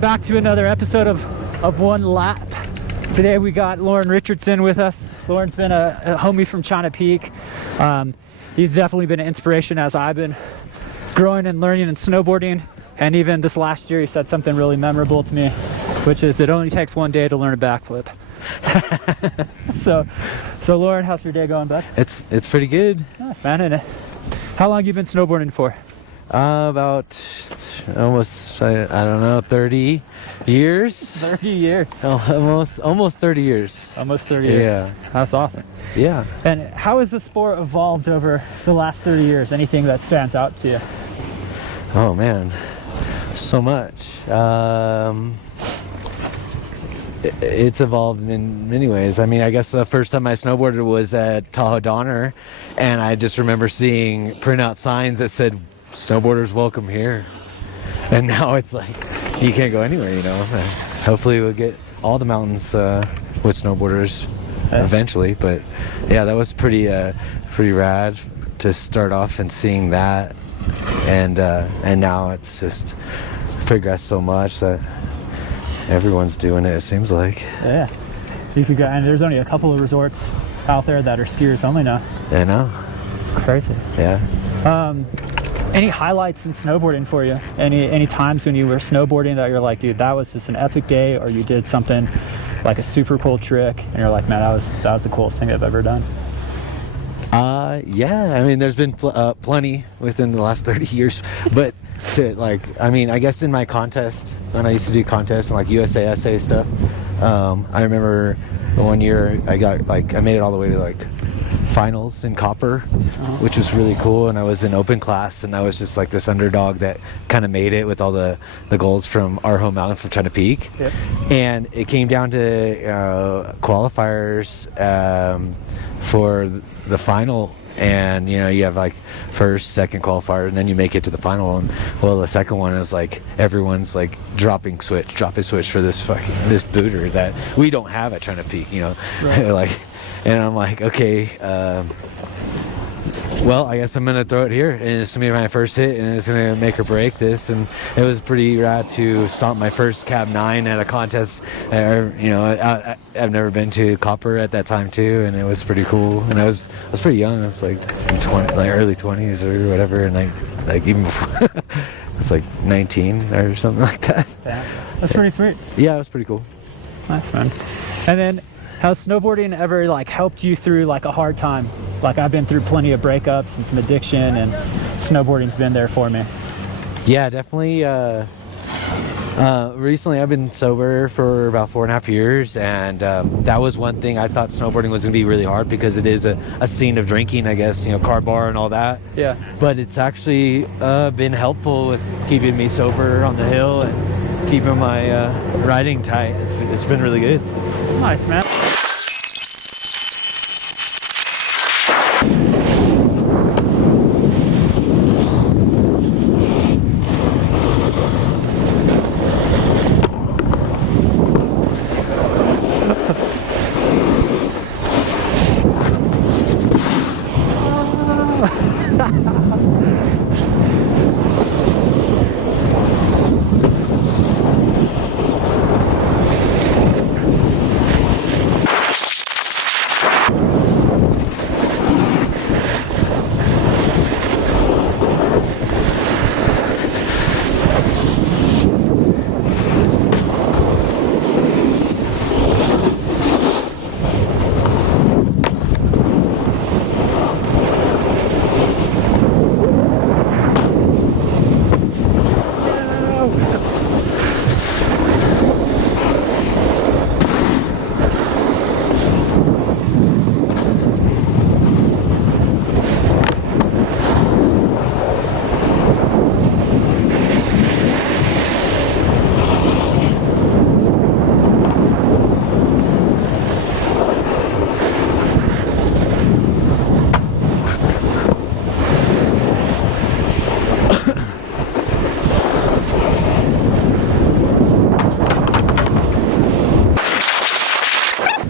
Back to another episode of One Lap. Today we got Lauren Richardson with us. Lauren's been a homie from China Peak. He's definitely been an inspiration as I've been growing and learning and snowboarding. And even this last year he said something really memorable to me, which is it only takes one day to learn a backflip. So Lauren, how's your day going, bud? It's pretty good. Nice, man. And how long have you been snowboarding for? About almost, I don't know, 30 years. 30 years. Oh, almost 30 years. Almost 30 years. Yeah. That's awesome. Yeah. And how has the sport evolved over the last 30 years? Anything that stands out to you? Oh man, so much. It's evolved in many ways. I mean, I guess the first time I snowboarded was at Tahoe Donner, and I just remember seeing printout signs that said "Snowboarders welcome here," and now it's like you can't go anywhere. You know. Hopefully, we'll get all the mountains with snowboarders eventually. But yeah, that was pretty rad to start off and seeing that, and now it's just progressed so much that everyone's doing it seems like. Yeah, you could go, and there's only a couple of resorts out there that are skiers only now. I know. Crazy. Yeah. Any highlights in snowboarding for you? Any times when you were snowboarding that you're like, dude, that was just an epic day, or you did something like a super cool trick and you're like, man, that was the coolest thing I've ever done? Yeah, I mean, there's been plenty within the last 30 years, but I guess in my contest, when I used to do contests and like USASA stuff, I remember one year I made it all the way to like finals in copper, which was really cool, and I was in open class, and I was just like this underdog that kind of made it with all the golds from our home mountain from China Peak. Yep. And it came down to qualifiers for the final, and you have like first, second qualifier, and then you make it to the final one. Well, the second one is like everyone's like dropping switch for this booter that we don't have at China Peak, right. And I'm like, okay, well, I guess I'm gonna throw it here, and it's gonna be my first hit, and it's gonna make or break this. And it was pretty rad to stomp my first cab 9 at a contest. I've never been to copper at that time too, and it was pretty cool. And I was pretty young. I was like early 20s or whatever, and like even before it's like 19 or something like that. Yeah, that's pretty sweet. Yeah, it was pretty cool. Nice, man. And then, has snowboarding ever helped you through like a hard time? Like, I've been through plenty of breakups and some addiction, and snowboarding's been there for me. Yeah, definitely. Recently I've been sober for about 4.5 years, and that was one thing I thought snowboarding was going to be really hard, because it is a scene of drinking, I guess, car bar and all that. Yeah. But it's actually been helpful with keeping me sober on the hill and keeping my riding tight. It's been really good. Nice, man.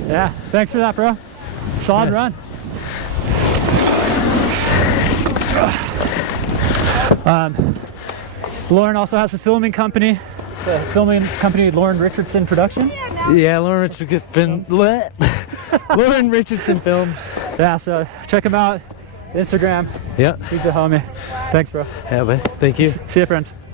Yeah, thanks for that, bro. Solid run. Lauren also has a filming company. the filming company Lauren Richardson Production. Yeah, Lauren Richardson. Lauren Richardson Films. Yeah, so check him out. Instagram. Yep. He's a homie. Thanks, bro. Yeah, but thank you. See you, friends.